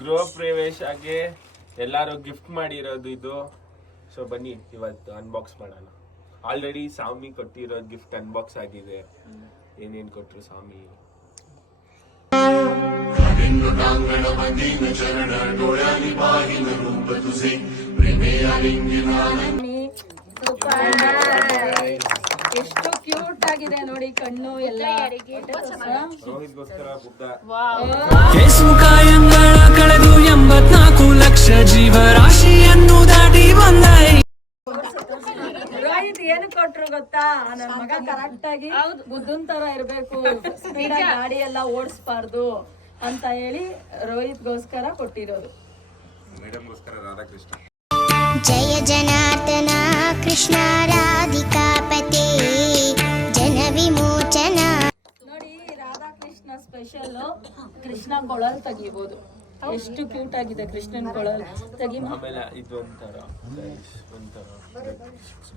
ಗೃಹ ಪ್ರವೇಶಕ್ಕೆ ಎಲ್ಲಾರು ಗಿಫ್ಟ್ ಮಾಡಿರೋದು ಇದು. ಸೊ ಬನ್ನಿ ಇವತ್ತು ಅನ್ಬಾಕ್ಸ್ ಮಾಡೋಣ. ಆಲ್ರೆಡಿ ಸ್ವಾಮಿ ಕೊಟ್ಟಿರೋದು ಗಿಫ್ಟ್ ಅನ್ಬಾಕ್ಸ್ ಆಗಿದೆ. ಏನೇನ್ ಕೊಟ್ರು ಸ್ವಾಮಿ? ಎಷ್ಟು ಕ್ಯೂಟ್ ಆಗಿದೆ ನೋಡಿ, ಕಣ್ಣು ಎಲ್ಲ. ರೋಹಿತ್ಗೋಸ್ಕರ ಬುದ್ಧ. ಕಳೆದು 84 ಲಕ್ಷ ಜೀವರಾಶಿಯನ್ನು ದಾಟಿ ಬಂದ ರೋಹಿತ್ ಏನು ಕೊಟ್ರು ಗೊತ್ತಾ? ನನ್ ಮಗ ಕರೆಕ್ಟ್ ಆಗಿ ಬುದ್ಧನ್ ತರ ಇರ್ಬೇಕು, ಸ್ಪೀಡ್ ಗಾಡಿ ಎಲ್ಲ ಓಡಿಸ್ಬಾರ್ದು ಅಂತ ಹೇಳಿ ರೋಹಿತ್ಗೋಸ್ಕರ ಕೊಟ್ಟಿರೋದು. ಮೇಡಮ್ಗೋಸ್ಕರ ರಾಧಾಕೃಷ್ಣ. ಜಯ ಜನಾರ್ದನ ಕೃಷ್ಣ ರಾಧಿಕಾಪತೆ ಜನ ವಿಮೋಚನ. ನೋಡಿ, ರಾಧಾಕೃಷ್ಣ ಸ್ಪೆಷಲ್. ಕೃಷ್ಣ ಕೊಳಲ್ ತೆಗಿಬಹುದು. ಎಷ್ಟು ಕ್ಯೂಟ್ ಆಗಿದೆ ಕೃಷ್ಣನ್ ಕೊಳಲ್. ಆಮೇಲೆ ಇದು ಒಂಥರ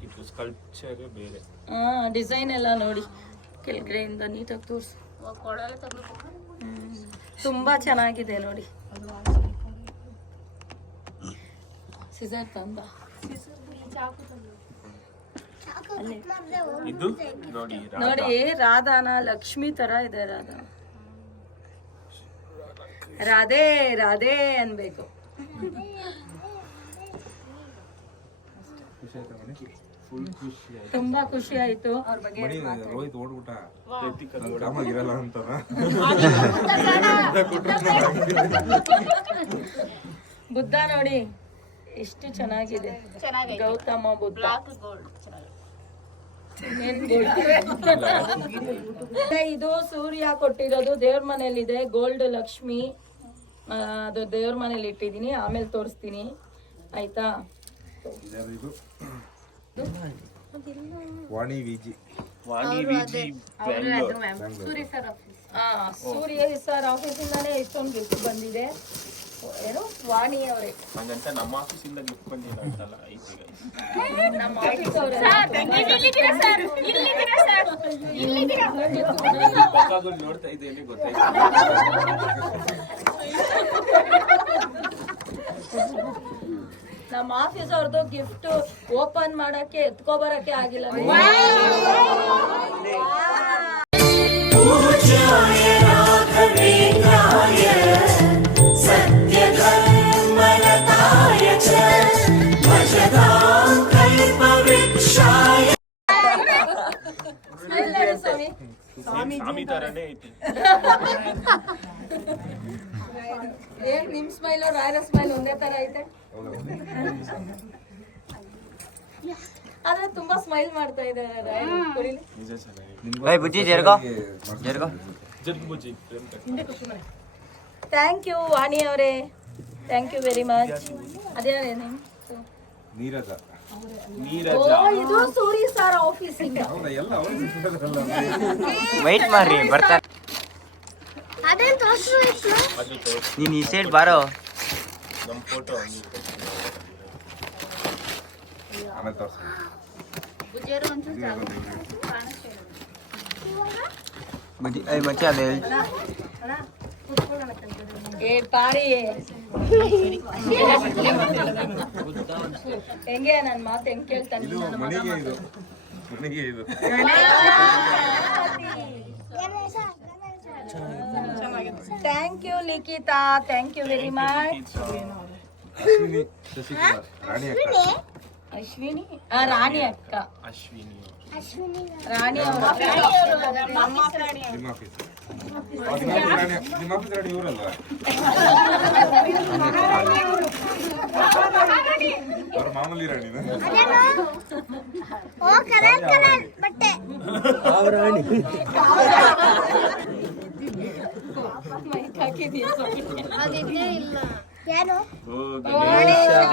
ಇದು ಸ್ಕಲ್ಪ್ಚರ್ ಬೇರೆ. ಡಿಸೈನ್ ಎಲ್ಲ ನೋಡಿ ಕೆಳಗಡೆಯಿಂದ ನೀಟಾಗಿ ತೋರಿಸು. ತುಂಬಾ ಚೆನ್ನಾಗಿದೆ ನೋಡಿ. ಸಿಸರ್ ತಂದ. ಇದು ನೋಡಿ ರಾಧಾನ ಲಕ್ಷ್ಮಿ ತರ ಇದೆ. ರಾಧೆ ರಾಧೆ ಅನ್ಬೇಕು. ತುಂಬಾ ಖುಷಿ ಆಯ್ತು ಅವ್ರ ಬಗ್ಗೆ. ಬುದ್ಧ ನೋಡಿ ಎಷ್ಟು ಚೆನ್ನಾಗಿದೆ. ಗೌತಮ ಬುದ್ಧ. ಇದು ಸೂರ್ಯ ಕೊಟ್ಟಿರೋದು ದೇವ್ರ ಮನೇಲಿದೆ. ಗೋಲ್ಡ್ ಲಕ್ಷ್ಮಿ. ಅದು ದೇವ್ರ ಮನೇಲಿ ಇಟ್ಟಿದೀನಿ, ಆಮೇಲೆ ತೋರಿಸ್ತೀನಿ ಆಯ್ತಾ. ಸೂರ್ಯ ಸರ್ ಆಫೀಸಿಂದಾನೇ ಇಷ್ಟೊಂದು ಗಿಫ್ಟ್ ಬಂದಿದೆ. ಏನು ವಾಣಿ ಅವರೇ ಹಾಗಂತ ನಮ್ಮ ಆಫೀಸಿಂದ ಗಿಫ್ಟ್ ಬಂದಿಲ್ಲ ಅಂತಲ್ಲ. ನಮ್ಮ ಆಫೀಸ್ ಅವರೇ ಪಕ್ಕಗಳು ನೋಡ್ತಾ ಇದ್ದೇನೆ ಗೊತ್ತಾಯ್ತು. ನಮ್ಮ ಆಫೀಸ್ ಅವ್ರದ್ದು ಗಿಫ್ಟ್ ಓಪನ್ ಮಾಡಕ್ಕೆ ಎತ್ಕೊಬರಕ್ಕೆ ಆಗಿಲ್ಲ. ಸ್ವಾಮಿ ತರನೇ ಐತಿ. ಏನ್ ನಿಮ್ ಸ್ಮೈಲ್ ರಾಯರ ಸ್ಮೈಲ್ ಒಂದೇ ತರ ಐತೆ. ಆದ್ರೆ ತುಂಬಾ ಸ್ಮೈಲ್ ಮಾಡ್ತಾ ಇದ್ದಾರೆ. ಥ್ಯಾಂಕ್ ಯು ವಾಣಿ ಅವರೇ, ಥ್ಯಾಂಕ್ ಯು ವೆರಿ ಮಚ್. ಅದೇ ಇದು ಸೂರಿ ಸರ್ ಆಫೀಸ್. ವೈಟ್ ಮಾಡ್ರಿ ಬರ್ತಾರೆ. ನೀನ್ ಈ ಸೈಡ್ ಬಾರೋ. ನಮ್ಮ ಫೋಟೋ ಮಚ್ಚ ಅದೇ ಏ ಪಾರಿ ಹೆಂಗೆ ನನ್ ಮಾತು ಹೆಂಗ್ ಕೇಳ್ತಾನೆ. Thank you Likhita, thank you very much. Ashwini Rani ಅಕ್ಕ. ರಾಣಿ ಮಾಮೂಲಿ ರಾಣಿ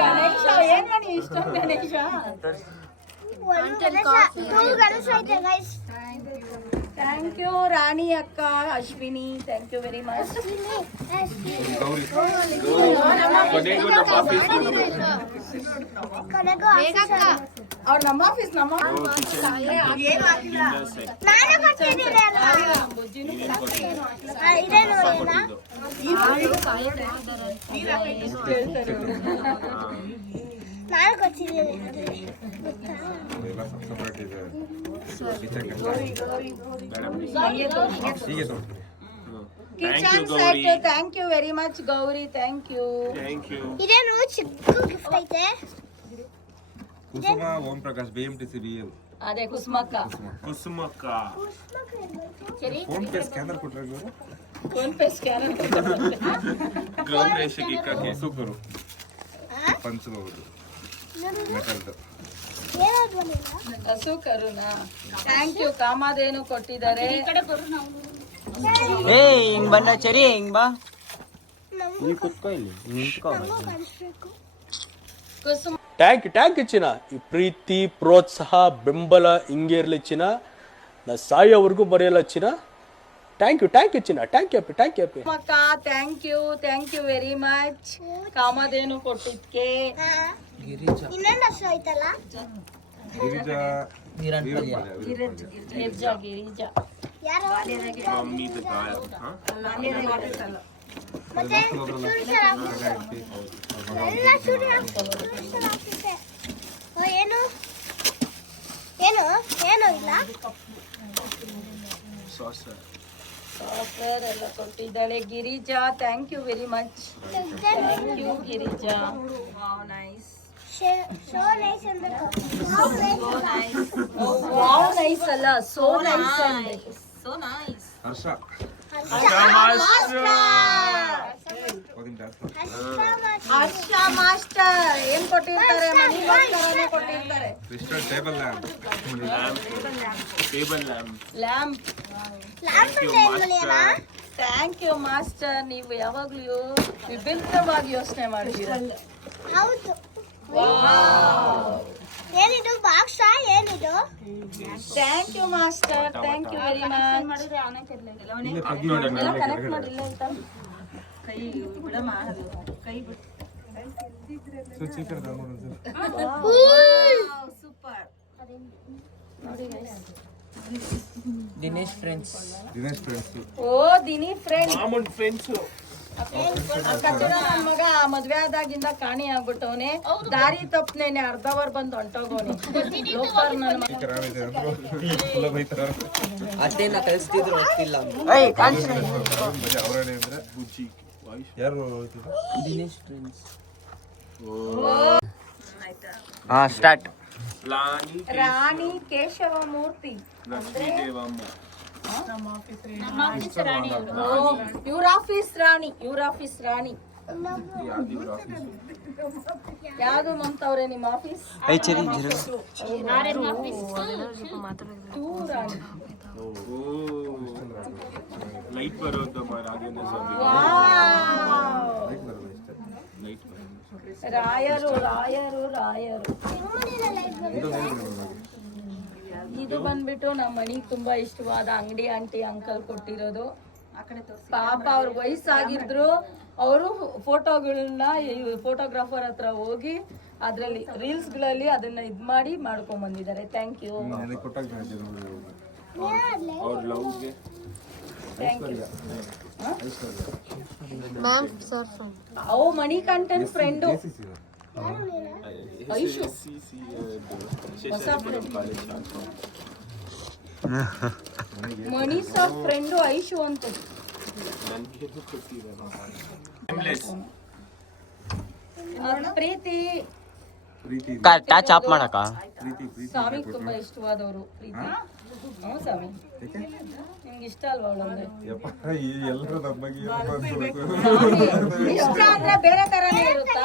ಗಣೇಶ. ಏನ್ ಮಾಡಿ ಇಷ್ಟ ಗಣೇಶ? ಥ್ಯಾಂಕ್ ಯು ರಾಣಿ ಅಕ್ಕ, Ashwini, thank you very much. ಅವ್ರು ನಮ್ಮ ಆಫೀಸ್ ನಾನು ಗೊತ್ತಿದ್ದೀನಿ kitchen set. Thank you very much Gauri, thank you. ಇದೇನು ಚಿಕ್ಕ ಗಿಫ್ಟ್ ಐತೆ. ಕುಸುಮ ಓಂ ಪ್ರಕಾಶ್ BMTC BL ಅದೇ ಕುಸುಮಕ್ಕ. ಕುಸುಮಕ್ಕ ಫೋನ್ ಪೇ ಸ್ಕ್ಯಾನರ್ ಕೊಟ್ರೆ ಇವರು ಫೋನ್ ಪೇ ಸ್ಕ್ಯಾನರ್ ಗ್ರೌಂಡ್ ರೇಷಿಗೆ ಇಕ್ಕಕ್ಕೆ ಸೂಪರು ಪಂಚಲು ಹೌದು ಮೆಟಲ್ದು ಏನಾದ್ರು ಬಂದಿಲ್ಲ. ಹಸು ಕರುನಾ. Thank you. ಕಾಮಧೇನು ಕೊಟ್ಟಿದ್ದಾರೆ. ಏ ಹಿಂಗ್ ಬಂದ ಚರಿ ಹಿಂಗ್ ಬಾ. ನೀ ಕುತ್ಕೋ ಇಲ್ಲಿ ನಿಂತ್ಕೋ. ಕಾಣಿಸ್ಬೇಕು. ಕುಸುಮ ಟ್ಯಾಂಕ್ ಯು ಚಿನ್ನ. ಈ ಪ್ರೀತಿ ಪ್ರೋತ್ಸಾಹ ಬೆಂಬಲ ಹಿಂಗೆ ಇರಲಿ ಚಿನ್ನ. ನಾ ಸಾಯೋವರೆಗೂ ಬರೆಯಲ್ಲ ಚಿನ್ನ. ಥ್ಯಾಂಕ್ ಯು ಚಿನ್ನ. ಥ್ಯಾಂಕ್ ಯು ಅಪ್ಪಿ. ಅಕ್ಕ ಥ್ಯಾಂಕ್ ಯು ವೆರಿ ಮಚ್. ಕಾಮಧೇನು ಕೊಟ್ಟಿದ್ಕೆ. ಇನ್ನೊಂದು ಹಸು ಐತಲ್ಲ. ಗಿರಿಜಾ ಗಿರಿಜಾ ಯಾರು ಮಮ್ಮಿದ ಮತ್ತೆ ಎಲ್ಲ ಶುರು. ಏನು ಏನು ಏನು ಇಲ್ಲ. ಸಾಸರ್ ಸಾಫ್ಟ್ವೇರ್ ಎಲ್ಲ ಕೊಟ್ಟಿದ್ದಾಳೆ Girija. Thank you very much. Thank you Girija. Wow nice. So nice ಅಂದ್ರೆ ವಾವ್ ನೈಸ್ ಅಲ್ಲ, so nice. Harsha Harsha master ಏನ್ ಕೊಟ್ಟಿರ್ತಾರೆ? ಮನಿಗೋಸ್ಕರನೇ ಕೊಟ್ಟಿರ್ತಾರೆ. Crystal table lamp lamp. Lamp thank you master. ನೀವು ಯಾವಾಗ್ಲೂ ವಿಭಿನ್ನವಾಗಿ ಯೋಚನೆ ಮಾಡ್ತೀರಾ. ಹೌದು. ಏನಿದು ಬಾಕ್ಸ್? ಏನಿದು? Thank you master. Thank you very much. ಎಲ್ಲ ಕನೆಕ್ಟ್ ಮಾಡಿಲ್ಲ ಅಂತ ಕೈ ಬಿಡಮ್ಮ. ಕೈ ಬಿಟ್ಟು ಸೂಪರ್. ದಿನೇಶ್ ಫ್ರೆಂಡ್ಸ್. ಓ ದಿನಿ ಫ್ರೆಂಡ್. ಮಾಮೂನ್ ಫ್ರೆಂಡ್ಸ್. ನನ್ ಮಗ ಮದ್ವೆ ಆದಾಗಿಂದ ಕಾಣಿ ಆಗ್ಬಿಟ್ಟವನೆ. ದಾರಿ ತಪ್ಪನೇನೆ ಅರ್ಧವರ್ ಬಂದು ಹೊಂಟೋಗೋನೆ. ಲೋಕಲ್ ನನ್ನ ಮಗ. ಅದೇನ ಕಳಿಸ್ತಿದ್ರು ಗೊತ್ತಿಲ್ಲ. ಅವರೇ ಅಂದ್ರೆ ಬುಜ್ಜಿ ಯಾರು ದಿನೇಶ್ ಫ್ರೆಂಡ್ಸ್. ಹಾ ಸ್ಟಾರ್ಟ್. ರಾಣಿ ಕೇಶವಮೂರ್ತಿ. ಲಕ್ಷ್ಮೀ ದೇವಮ್ಮ. ಇವ್ರ ಆಫೀಸ್ ರಾಣಿ. ಯಾವ್ದು ಮಮತವ್ರೆ ನಿಮ್ಮ ಆಫೀಸ್? ಐ ಚರಿ ಜರು. ಲೈಟ್ ಬರೋದು ರಾಘವೇಂದ್ರ ಸ್ವಾಮಿ. ಲೈಟ್ ರಾಯರು. ಇದು ಬಂದ್ಬಿಟ್ಟು ನಮ್ಮ ಮನಿಗೆ ತುಂಬಾ ಇಷ್ಟವಾದ ಅಂಗಡಿ ಆಂಟಿ ಅಂಕಲ್ ಕೊಟ್ಟಿರೋದು. ಪಾಪ ಅವ್ರ ವಯಸ್ಸಾಗಿದ್ರು. ಅವರು ಫೋಟೋಗಳನ್ನ ಫೋಟೋಗ್ರಾಫರ್ ಹತ್ರ ಹೋಗಿ ಅದ್ರಲ್ಲಿ ರೀಲ್ಸ್ ಗಳಲ್ಲಿ ಅದನ್ನ ಇದ್ ಮಾಡಿ ಮಾಡ್ಕೊಂಡ್ ಬಂದಿದ್ದಾರೆ. Thank you. ಅವ್ರ ಲವ್ಗೆ ಥ್ಯಾಂಕ್ ಯು. ಅವು ಮಣಿಕಂಠನ್ ಫ್ರೆಂಡು. ಐಶು ಹೊಸ ಮನೀಸ್ ಫ್ರೆಂಡು ಐಶು ಅಂತ. ಪ್ರೀತಿ ಟಚ್ ಆಫ್ ಮಾಡಕ. ಸ್ವಾಮಿಗೆ ತುಂಬಾ ಇಷ್ಟವಾದವರು ಪ್ರೀತಿ. ಹ್ಞೂ ಸ್ವಾಮಿ, ನಿಮ್ಗೆ ಇಷ್ಟ ಅಲ್ವಾ ಅವಳಂದ್ರೆ? ಇಷ್ಟ ಅಂದ್ರೆ ಬೇರೆ ತರಾನೇ ಇರುತ್ತಾ?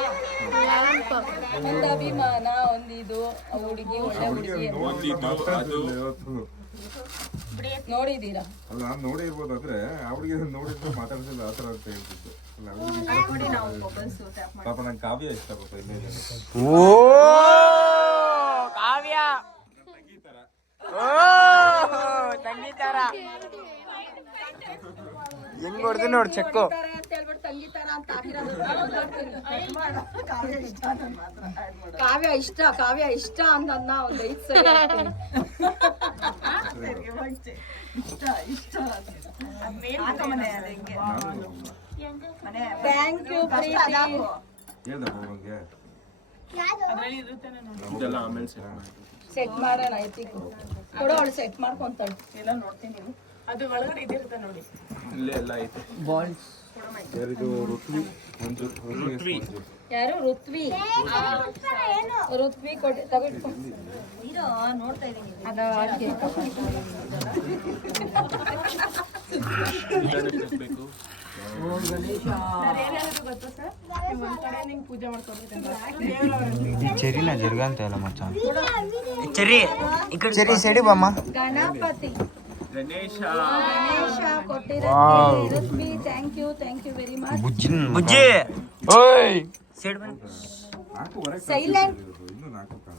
ಒಂದು ಅಭಿಮಾನ, ಒಂದಿದು ಹುಡುಗಿ, ಒಳ್ಳೆ ಹುಡುಗಿ ನೋಡಿದೀರಾ? ಅಲ್ಲ ನಾನು ನೋಡಿ ಇರ್ಬೋದಾದ್ರೆ ಅವ್ರಿಗೆ ನೋಡಿದ್ರೆ ಮಾತಾಡ್ಸಿಲ್ಲ ಆ ಥರ ಅಂತ ಹೇಳ್ತಿತ್ತು. ಪಾಪ ನಂಗೆ ಕಾವ್ಯ ಇಷ್ಟ ಪಾಪ. ಓ ಕಾವ್ಯ. ಓ ತಂಗಿ ತರ ಹೆಂಗ್ ಹೊಡ್ದು ನೋಡ್ ಚೆಕ್ಕು. ಅಂತ ಹೇಳ್ಬಿಟ್ಟು ತಂಗಿ ತರ ಅಂತ ಹಾಕಿರೋದು. ಕಾವ್ಯ ಇಷ್ಟ ಅಂತನ್ನ ಒಂದ್ 5 ಸರಿ ಹಾಕ್ತೀನಿ. ಥ್ಯಾಂಕ್ ಯು ಪ್ರೀತಿ. ಹೇಳ್ದಪ್ಪ ಅವ್ನಿಗೆ. ಇದೆಲ್ಲ ಆಮೇಲೆ ಸೆಟ್ ಮಾಡೋಣ ಐತಿಕು ಕೊಡು, ಅವಳು ಸೆಟ್ ಮಾಡ್ಕೊಂತಾಳೆ. ಇಲ್ಲೇ ಎಲ್ಲ ಐತೆ. ಯಾರಿದು ಋತ್ವಿ? ಮಂಜು ಋತ್ವಿ. ಯಾರು? ಋತ್ವಿ. ಋತ್ವಿ ಕೊಟ್ಟು ತಗೊಳ್ಕೊ. ಅದ ಹಾಕಿ. ಬೇಕು చెర్రీనా జరగంత ఎలా మచ్చా చెర్రీ ఇక్కడ చెర్రీ సైడ్ బామ్మ ಗಣಪತಿ ಗಣೇಶ ಕೊಟ್ಟಿರೋದಕ್ಕೆ Ruthvi thank you very much. ಬುಜ್ಜಿ ಓಯ್ ಸೈಡ್ ಬನ್ನಿ. ನಾಲ್ಕು ಹೊರಗೆ ಸೈಲೆಂಟ್. ಇನ್ನೂ 4 ಕಾಲ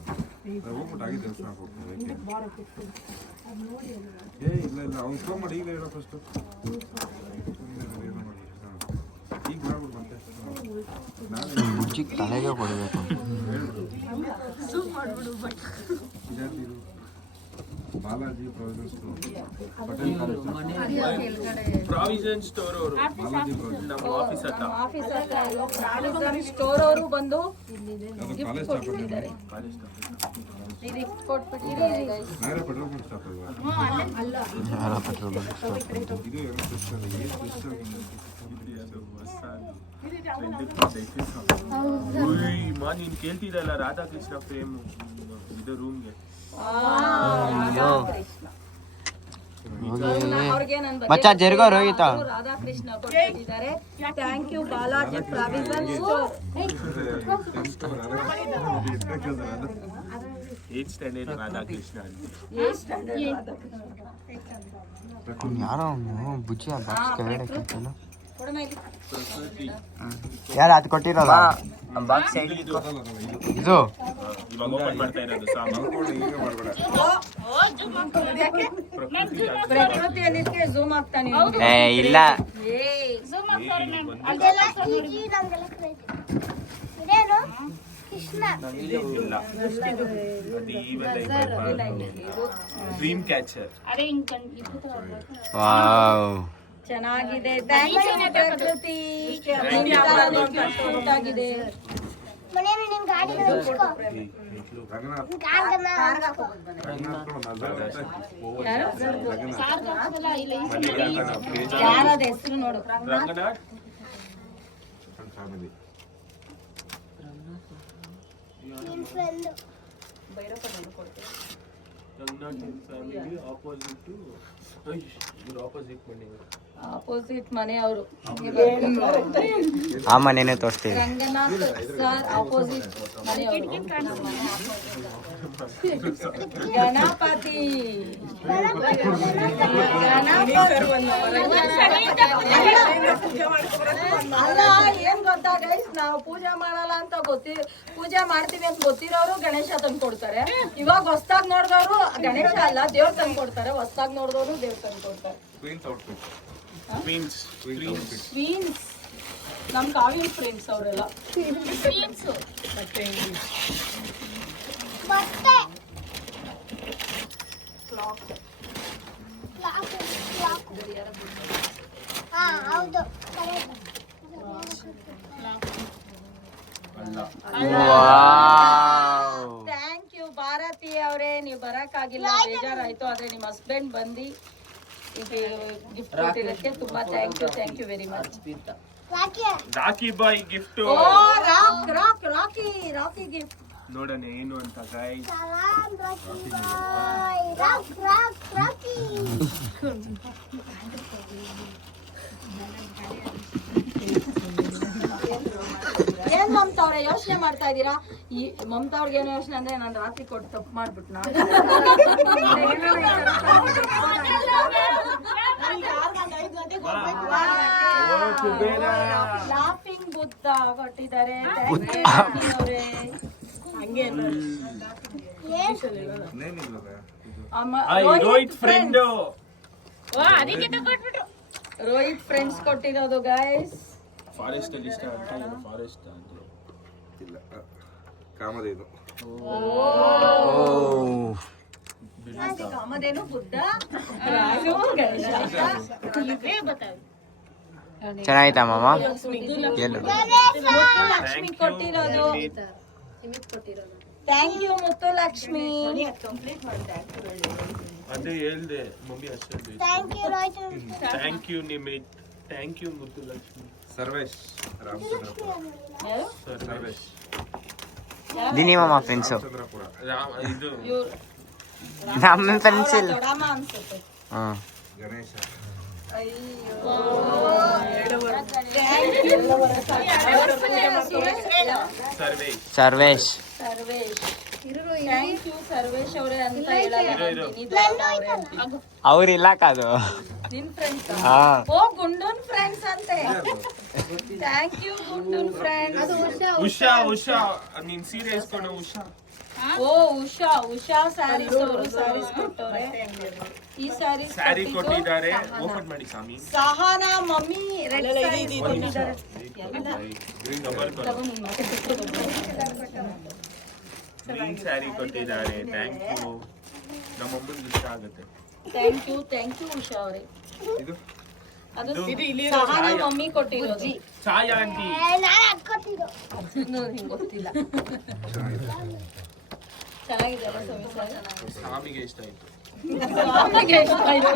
ಹೋಗ್ಬಿಟ್ಟು ಆಗಿ ದೇವಸ್ಥಾನ ಹೋಗ್ತೀನಿ. ಇಲ್ಲ ಅವ್ನು ಫೋನ್ ಮಾಡಿ ಈಗ ಹೇಳೋ ಫಸ್ಟು. ಈಗ ಮಾಡ್ಬಿಡು ಮತ್ತೆ. ಬುಜ್ಜಿ ತಲೆಗೆ ಕೊಡಬೇಕು. Balaji provision store Patel college. Provision store ಅವರು ನಮ್ಮ ಆಫೀಸ್ ಹತ್ರ. ಆಫೀಸ್ ಹತ್ರ ಪ್ರಾವಿಷನ್ ಸ್ಟೋರ್ ಅವರು ಬಂದು ಕಾಲೇಜ್ ಸ್ಟಾಪ್ ಕೊಟ್ಟಿದ್ದಾರೆ. ಇದು ಕೊಟ್ಬಿಟ್ಟಿದ್ದಾರೆ guys. ನಾಳೆ ಪೆಟ್ರೋಲ್ ಬಂಕ್ ಸ್ಟಾಪ್ ಅಲ್ವಾ? ಯಾರ ಪೆಟ್ರೋಲ್ ಇದು ಏನೋ ಸ್ಪೆಷಲ್ ಏನು ಸ್ಪೆಷಲ್ ನೀನ್ ಕೇಳ್ತಿದ್ದಲ್ಲ ರಾಧಾಕೃಷ್ಣ ಫ್ರೇಮ್ ಇದು ರೂಮ್ಗೆ. ಮಚ್ಚ ಜರ್ಗೋ ರೋಹಿತ ರಾಧಾಕೃಷ್ಣ ಕೊಟ್ಟಿದ್ದಾರೆ. Thank you Balaji provision store. 8th standard Radhakrishna ಅಂತ. ಯಾರೋ ಬುಜ್ಜಿ ಆ ಬಾಕ್ಸ್ ಕೆಳಗಡೆ ಕೆತ್ತಲ್ಲ. ಕೊಡಮ್ಮ ಇಲ್ಲಿ. ಯಾರು ಅದು ಕೊಟ್ಟಿರೋದ ಬಾಕ್ಸ್ ಇದು ಇವಾಗ ಓಪನ್ ಮಾಡ್ತಾ ಇರೋದು ಸಾಮಾನು. ಈಗ ಮಾಡಬೇಡ. ಪ್ರಕೃತಿಯಲ್ಲಿಕ್ಕೆ ಝೂಮ್ ಆಗ್ತಾನೆ. ಏ ಇಲ್ಲ ಅದೆಲ್ಲ ಈಜಿ ನಮ್ಗೆಲ್ಲ ಕ್ರೇಜಿ. ಇದೇನು ಕೃಷ್ಣ. Dream catcher. ವಾವ್ ಚೆನ್ನಾಗಿದೆ. Thank you Prakruthi. ಕ್ಯೂಟ್ ಆಗಿದೆ. ಮನೆಯಲ್ಲಿ ನಿನ್ ಗಾಡಿ ನಿಲ್ಸ್ಕೊ. ರಂಗನಾಥ್ ಗಾರ್ಗನ ಯಾರದ ಹೆಸರು ನೋಡು. ರಂಗನಾಥ್ ಫ್ಯಾಮಿಲಿ. ನಿನ್ friend Ranganath family opposite opposite ಮನೆ. ಆಪೋಸಿಟ್ ಮನೆಯವರು. ಆ ಮನೇನೆ ತೋರಿಸ್ತೀವಿ. ರಂಗನಾಥ್ ಸರ್ ಆಪೋಸಿಟ್ ಮನೆಯವರು. ಗಣಪತಿ ಅಲ್ಲ ಏನ್ ಗೊತ್ತಾ ಗೈಸ್, ನಾವು ಪೂಜೆ ಮಾಡಲ್ಲ ಅಂತ ಪೂಜೆ ಮಾಡ್ತೀವಿ ಅಂತ ಗೊತ್ತಿರೋರು ಗಣೇಶ ತಂದು ಕೊಡ್ತಾರೆ. ಇವಾಗ ಹೊಸ್ದಾಗ್ ನೋಡಿದವರು ಗಣೇಶ ಅಲ್ಲ ದೇವ್ರ ತಂದು ಕೊಡ್ತಾರೆ. ಹೊಸ್ದಾಗ್ ನೋಡಿದವರು ದೇವ್ರ ತಂದು ಕೊಡ್ತಾರೆ. ಕ್ವೀನ್ಸ್ ಕ್ವೀನ್ಸ್ ನಮ್ ಕಾವ್ಯ ಫ್ರೆಂಡ್ಸ್ ಅವರೆಲ್ಲ. ಬಟ್ಟೆ ಹಾ ಹೌದು ಥ್ಯಾಂಕ್ ಯು ಭಾರತಿ ಅವರೇ, ನೀವು ಬರಕ್ಕಾಗಿಲ್ಲ ಬೇಜಾರಾಯ್ತು. ಆದ್ರೆ ನಿಮ್ಮ ಹಸ್ಬೆಂಡ್ ಬಂದು ಗಿಫ್ಟ್ ಕೊಟ್ಟಿರೋದಕ್ಕೆ ತುಂಬಾ thank you very much. Rocky Bhai gift. ಓ ರಾಕಿ ಗಿಫ್ಟ್ ನೋಡೋಣ ಏನು ಅಂತ ಗೈಸ್. ಸಲಾಮ್ ರಾಕಿ ಬಾಯ್. ರಾಕಿ ಏನ್ ಮಮತಾ ಅವ್ರೆ ಯೋಚನೆ ಮಾಡ್ತಾ ಇದ್ದೀರಾ? ಈ ಮಮತಾ ಅವ್ರಿಗೆ ಏನೋ ಯೋಚನೆ ಅಂದ್ರೆ ನಾನು ರಾತ್ರಿ ಕೊಟ್ಟು ತಪ್ಪು ಮಾಡ್ಬಿಟ್ನಾ? ಲಾಫಿಂಗ್ ಬುದ್ಧ ಕೊಟ್ಟಿದ್ದಾರೆ. ಅವರೇ ನೇಮ್ ಇಲ್ಲ ರೋಹಿತ್ ಫ್ರೆಂಡ್ ರೋಹಿತ್ ಫ್ರೆಂಡ್ಸ್ ಕೊಟ್ಟಿರೋದು ಗೈಸ್. ಫಾರೆಸ್ಟ್ ಅಲ್ಲಿ ಇಷ್ಟ ಅಂತ ಏನು ಫಾರೆಸ್ಟ್ ಅಂತ ಇಲ್ಲ ಕಾಮಧೇನು. ಕಾಮಧೇನು ಬುದ್ಧ ರಾಜು ಗಣೇಶ ಚೆನ್ನಾಯ್ತಾ ಮಾಮ ಏನು ಲಕ್ಷ್ಮಿ ಕೊಟ್ಟಿರೋದು. ಥ್ಯಾಂಕ್ ಯು ಮುತ್ತು ಲಕ್ಷ್ಮಿ. ಅದೇ ಹೇಳ್ದೆ ಮಮ್ಮಿ ಅಷ್ಟೇ thank you Rohith. Thank you Nimith, thank you ಮುದ್ದು ಲಕ್ಷ್ಮಿ. ಸರ್ವೇಶ್ ರಾಮಚಂದ್ರಪುರ. ಸರ್ವೇಶ್ ದಿನಿ ಮಾಮ ಫ್ರೆಂಡ್ಸು ಚಂದ್ರಪುರ. ಇದು ನಮ್ಮ ಫ್ರೆಂಡ್ಸ್ ದೊಡ್ಡಮ್ಮ ಅನ್ಸುತ್ತೆ. ಹಾಂ ಗಣೇಶ. ಸರ್ವೇಶ್ ಸರ್ವೇಶ್ ಸರ್ವೇಶ್ ಥ್ಯಾಂಕ್ ಯು ಸರ್ವೇಶ್ ಅವರೇ ಅಂತ ಹೇಳೋದು. ಅವ್ರಿಲ್ಲ ಕಾದು ನಿನ್ ಫ್ರೆಂಡ್ಸ್ ಹಾ ಓ ಗುಂಡೂನ್ ಫ್ರೆಂಡ್ಸ್ ಅಂತೆ. ಥ್ಯಾಂಕ್ ಯು ಗುಂಡೂನ್ ಫ್ರೆಂಡ್ಸ್. ಉಷಾ ಉಷಾ ನೀನ್ ಸೀರೆ ಇಸ್ಕೊಂಡು ಉಷಾ. ಓ ಉಷಾ ಉಷಾ ಸ್ಯಾರೀಸ್ ಅವರು ಸ್ಯಾರೀಸ್ ಕೊಟ್ಟವ್ರೆ. ಈ ಸ್ಯಾರೀಸ್ ಸ್ಯಾರಿ ಕೊಟ್ಟಿದ್ದಾರೆ. ಓಪನ್ ಮಾಡಿ ಸ್ವಾಮಿ. ಸಹನಾ ಮಮ್ಮಿ ರೆಡ್ ಸ್ಯಾರೀಸ್ ಕೊಟ್ಟಿದ್ದಾರೆ. ಗ್ರೀನ್ ಸ್ಯಾರಿ ಕೊಟ್ಟಿದ್ದಾರೆ. Thank you. ನಮ್ಮೊಬ್ಬರಿಗೆ ಇಷ್ಟ ಆಗುತ್ತೆ. ಥ್ಯಾಂಕ್ ಯು ಉಷಾ ಅವರೇ. ಇದು ಅದು ಸಹನಾ ಮಮ್ಮಿ ಕೊಟ್ಟಿರೋದು. ಛಾಯಾ ಆಂಟಿ ನಾನು ಹಾಕೊಟ್ಟಿದ್ದು. ಹಿಂಗ್ ಗೊತ್ತಿಲ್ಲ. ಚೆನ್ನಾಗಿದೆ ಅಲ್ಲ ಸವಿಸಾರ? ಸ್ವಾಮಿಗೆ ಇಷ್ಟ ಆಯ್ತು. ಸ್ವಾಮಿಗೆ ಇಷ್ಟ ಆಯ್ತು.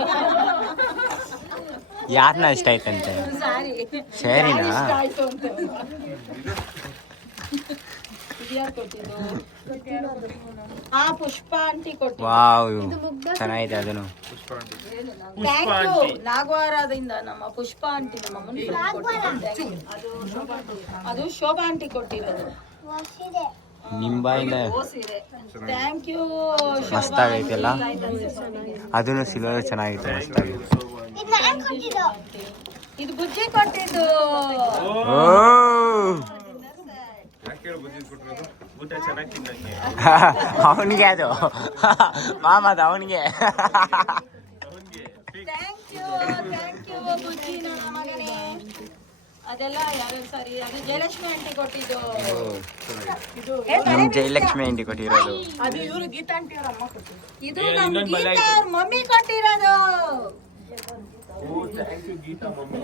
ಯಾರನ್ನ ಇಷ್ಟ ಆಯ್ತಂತೆ ಸಾರಿ ಸರಿನಾ ಇಷ್ಟ ಆಯ್ತು ಅಂತ. ಇದ್ಯಾರು ಕೊಟ್ಟಿದ್ದು? ಆ ಪುಷ್ಪ ಆಂಟಿ ಕೊಟ್ಟಿದ್ದು. ವಾವ್ ಚೆನ್ನಾಗಿದೆ ಅದನ್ನು ಪುಷ್ಪ ಆಂಟಿ. ಥ್ಯಾಂಕ್ ಯು ನಾಗವಾರದಿಂದ ನಮ್ಮ ಪುಷ್ಪ ಆಂಟಿ ನಮ್ಮ ಅದು ಶೋಭಾ ಆಂಟಿ ಕೊಟ್ಟಿರೋದು. ಹೊಸಿದೆ. ನಿಂಬಾಯಿಂದ ಓ ಸೀರೆ. ಥ್ಯಾಂಕ್ ಯು ಮಸ್ತಾಗೈತಲ್ಲ ಅದನ್ನು ಸಿಲ್ವರ್ ಚೆನ್ನಾಗಿತ್ತು ಮಸ್ತಾಗಿ ಇದು ನಾನು ಕೊಟ್ಟಿದ್ದು. ಇದು ಬುಜ್ಜಿ ಕೊಟ್ಟಿದ್ದು. ಓ ಯಾಕೆ ಹೇಳು ಬುದ್ಧಿ ಕೊಟ್ಟಿರೋದು? ಊಟ ಚೆನ್ನಾಗಿ ತಿನ್ನಂಗೆ. ಅವನಿಗೆ ಅದು ಮಾಮದ ಅವನಿಗೆ ಥ್ಯಾಂಕ್ ಯು ಬುಜ್ಜಿ ನನ್ನ ಮಗನೇ. ಅದೆಲ್ಲ ಯಾರು ಸರಿ ಅದು ಜಯಲಕ್ಷ್ಮಿ ಆಂಟಿ ಕೊಟ್ಟಿದ್ದು. ನಮ್ ಜಯಲಕ್ಷ್ಮಿ ಆಂಟಿ ಕೊಟ್ಟಿರೋದು ಇದು ನಮ್ ಗೀತಾ ಅವ್ರ ಮಮ್ಮಿ ಕೊಟ್ಟಿರೋದು. ಓ ಥ್ಯಾಂಕ್ ಯು ಗೀತಾ ಮಮ್ಮಿ.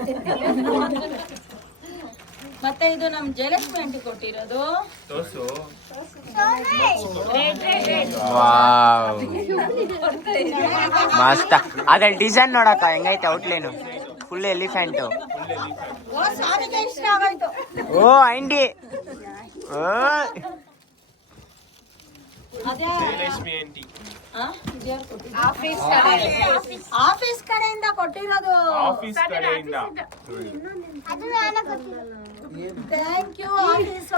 ಮತ್ತೆ ಇದು ನಮ್ ಜಯಲಕ್ಷ್ಮಿ ಆಂಟಿ ಕೊಟ್ಟಿರೋದು. ತೋರ್ಸು. ವಾವ್ ಮಸ್ತ ಅದ್ರಲ್ಲಿ ಡಿಸೈನ್ ನೋಡಕ್ಕ ಹೆಂಗೈತೆ ಔಟ್ಲೈನು ಫುಲ್ ಎಲಿಫೆಂಟ್. ಓ ಸ್ವಾಮಿಗೆ ಇಷ್ಟ ಆಗೋಯ್ತು. ಓ ಆಂಟಿ ಓ ಅದೇ ಲಕ್ಷ್ಮಿ ಆಂಟಿ ಆಫೀಸ್ ಕಡೆಯಿಂದ ಕೊಟ್ಟಿರೋದು. ಆಫೀಸ್ ಕಡೆಯಿಂದ. ಅದು ನಾನು ಕೊಟ್ಟಿದ್ದು. Thank you office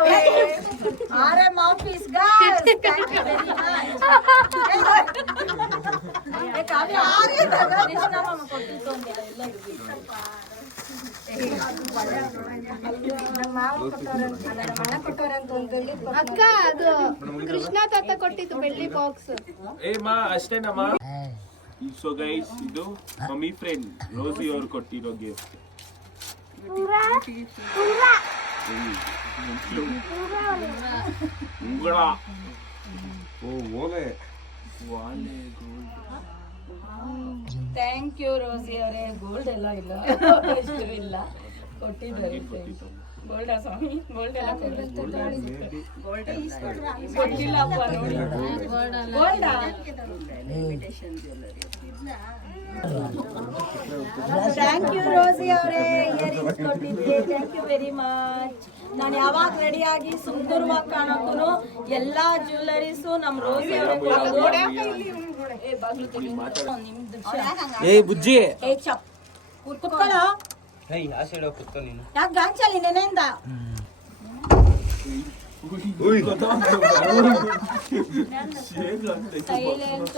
RM. Office guys. Thank you very much. Kavya Krishnamma ಕೊಟ್ಟಿದ್ದು ಅಂತ ಎಲ್ಲ ಅಕ್ಕ ಅದು ಕೃಷ್ಣ ತಾತ ಕೊಟ್ಟಿದ್ದು ಬೆಳ್ಳಿ ಬಾಕ್ಸ್. ಏ ಮಾ ಅಷ್ಟೇನಮ್ಮ. ಸೊ ಗೈಸ್ ಇದು ಮಮ್ಮಿ ಫ್ರೆಂಡ್ ರೋಸಿ ಅವ್ರು ಕೊಟ್ಟಿರೋ ಗಿಫ್ಟ್. ಉಂಗುರ. ಓ ಓಲೆ. ಥ್ಯಾಂಕ್ ಯು ರೋಸಿ ಅವರೇ. ಗೋಲ್ಡ್ ಎಲ್ಲ ಇಲ್ಲ ಎಷ್ಟು ಇಲ್ಲ ಕೊಟ್ಟಿದ್ದಾರೆ. ಗೋಲ್ಡ ಸ್ವಾಮಿ ಗೋಲ್ಡ್ ಎಲ್ಲ ಗೊತ್ತಿಲ್ಲಪ್ಪ ನೋಡಿ. ಗೋಲ್ಡಾ ಥ್ಯಾಂಕ್ ಯು ರೋಸಿ ಅವರೇ. ಇಯರಿಂಗ್ಸ್ ಕೊಟ್ಟಿದ್ದೆ. Thank you very much. ನಾನು ಯಾವಾಗ ರೆಡಿಯಾಗಿ ಸುಂದರವಾಗಿ ಕಾಣಕ್ಕೂ ಎಲ್ಲಾ ಜ್ಯುವೆಲರೀಸು ನಮ್ಮ ರೋಸಿ ಅವರೇ ಕೊಡೋದು. ಏ ಬಾಗ್ಲು ತೆಗಿ. ನಿಮ್ದು ಏ ಬುಜ್ಜಿ ಏ ಚಪ್ ಕುತ್ಕೊಳ್ಳೋ. ಆ ಸೈಡ್ ಕೂತ್ಕೊ ನೀನು ಯಾಕೆ ಗಾಂಚಲಿ ನೆನೆಯಿಂದ ಸೈಲೆಂಟ್.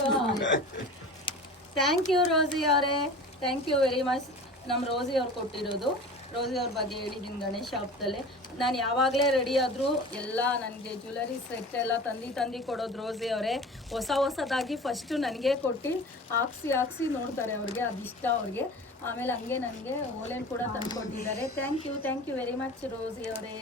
ಥ್ಯಾಂಕ್ ಯು ರೋಸಿ ಅವರೇ. Thank you very much. ನಮ್ಮ ರೋಸಿ ಅವ್ರು ಕೊಟ್ಟಿರೋದು. ರೋಸಿ ಅವ್ರ ಬಗ್ಗೆ ಹೇಳಿದ್ದೀನಿ ಗಣೇಶ ಹಬ್ಬದಲ್ಲೇ. ನಾನು ಯಾವಾಗಲೇ ರೆಡಿ ಆದರೂ ಎಲ್ಲ ನನಗೆ ಜ್ಯುವೆಲರಿ ಸೆಟ್ ಎಲ್ಲ ತಂದು ಕೊಡೋದು ರೋಸಿ ಅವರೇ. ಹೊಸದಾಗಿ ಫಸ್ಟು ನನಗೆ ಕೊಟ್ಟು ಹಾಕ್ಸಿ ನೋಡ್ತಾರೆ ಅವ್ರಿಗೆ, ಅದಿಷ್ಟ ಅವ್ರಿಗೆ. ಆಮೇಲೆ ಹಂಗೆ ನನಗೆ ಓಲೆನ್ ಕೂಡ ತಂದು ಕೊಟ್ಟಿದ್ದಾರೆ. ಥ್ಯಾಂಕ್ ಯು ವೆರಿ ಮಚ್ ರೋಸಿ ಅವರೇ.